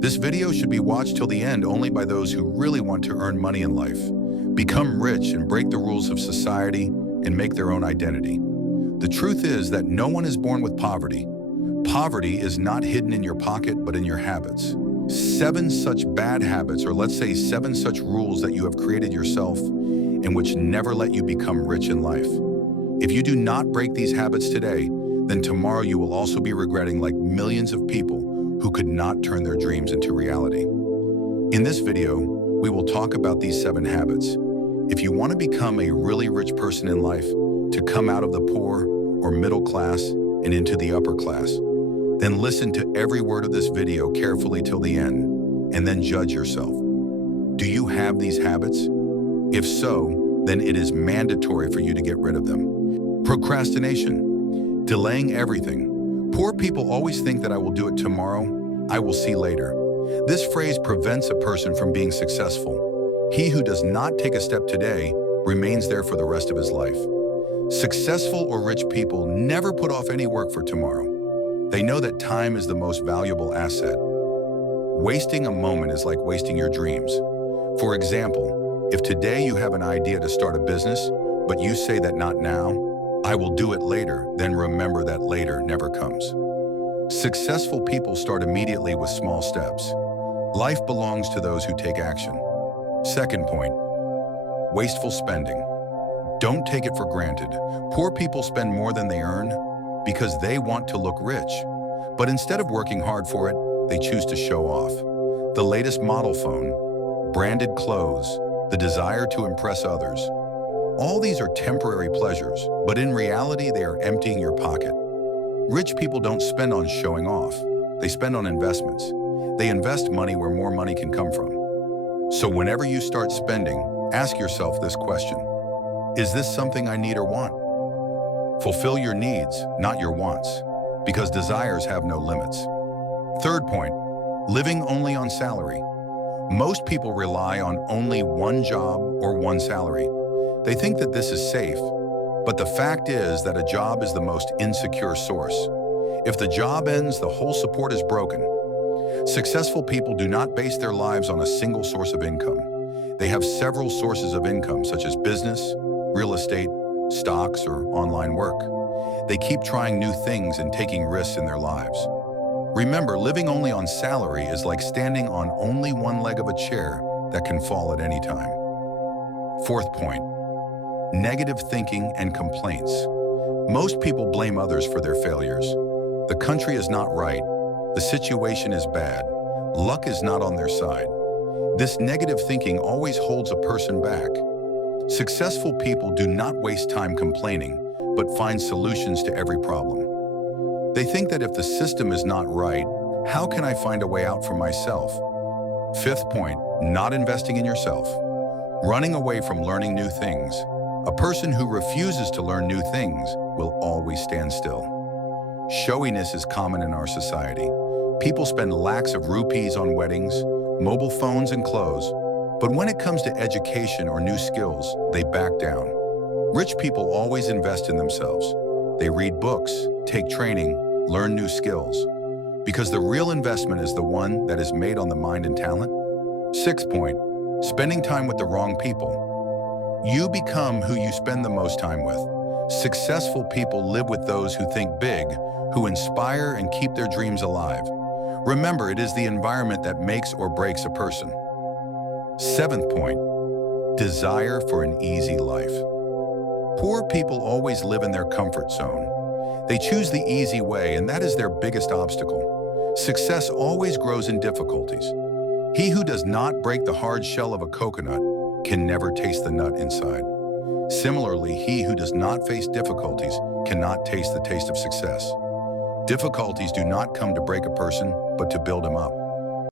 This video should be watched till the end only by those who really want to earn money in life, become rich and break the rules of society and make their own identity. The truth is that no one is born with poverty. Poverty is not hidden in your pocket, but in your habits. 7 such bad habits, or let's say 7 such rules that you have created yourself and which never let you become rich in life. If you do not break these habits today, then tomorrow you will also be regretting like millions of people who could not turn their dreams into reality. In this video, we will talk about these 7 habits. If you want to become a really rich person in life, to come out of the poor or middle class and into the upper class, then listen to every word of this video carefully till the end, and then judge yourself. Do you have these habits? If so, then it is mandatory for you to get rid of them. Procrastination, delaying everything. Poor people always think that I will do it tomorrow, I will see later. This phrase prevents a person from being successful. He who does not take a step today remains there for the rest of his life. Successful or rich people never put off any work for tomorrow. They know that time is the most valuable asset. Wasting a moment is like wasting your dreams. For example, if today you have an idea to start a business, but you say that not now, I will do it later, then remember that later never comes. Successful people start immediately with small steps. Life belongs to those who take action. Second point, wasteful spending. Don't take it for granted. Poor people spend more than they earn because they want to look rich. But instead of working hard for it, they choose to show off. The latest model phone, branded clothes, the desire to impress others. All these are temporary pleasures, but in reality, they are emptying your pocket. Rich people don't spend on showing off. They spend on investments. They invest money where more money can come from. So whenever you start spending, ask yourself this question. Is this something I need or want? Fulfill your needs, not your wants, because desires have no limits. Third point, living only on salary. Most people rely on only one job or one salary. They think that this is safe, but the fact is that a job is the most insecure source. If the job ends, the whole support is broken. Successful people do not base their lives on a single source of income. They have several sources of income, such as business, real estate, stocks, or online work. They keep trying new things and taking risks in their lives. Remember, living only on salary is like standing on only one leg of a chair that can fall at any time. Fourth point, negative thinking and complaints. Most people blame others for their failures. The country is not right. The situation is bad. Luck is not on their side. This negative thinking always holds a person back. Successful people do not waste time complaining, but find solutions to every problem. They think that if the system is not right, how can I find a way out for myself? Fifth point, not investing in yourself. Running away from learning new things. A person who refuses to learn new things will always stand still. Showiness is common in our society. People spend lakhs of rupees on weddings, mobile phones, and clothes. But when it comes to education or new skills, they back down. Rich people always invest in themselves. They read books, take training, learn new skills. Because the real investment is the one that is made on the mind and talent. Sixth point, spending time with the wrong people. You become who you spend the most time with. Successful people live with those who think big, who inspire and keep their dreams alive. Remember, it is the environment that makes or breaks a person. Seventh point, desire for an easy life. Poor people always live in their comfort zone. They choose the easy way, and that is their biggest obstacle. Success always grows in difficulties. He who does not break the hard shell of a coconut can never taste the nut inside. Similarly, he who does not face difficulties cannot taste the taste of success. Difficulties do not come to break a person, but to build him up.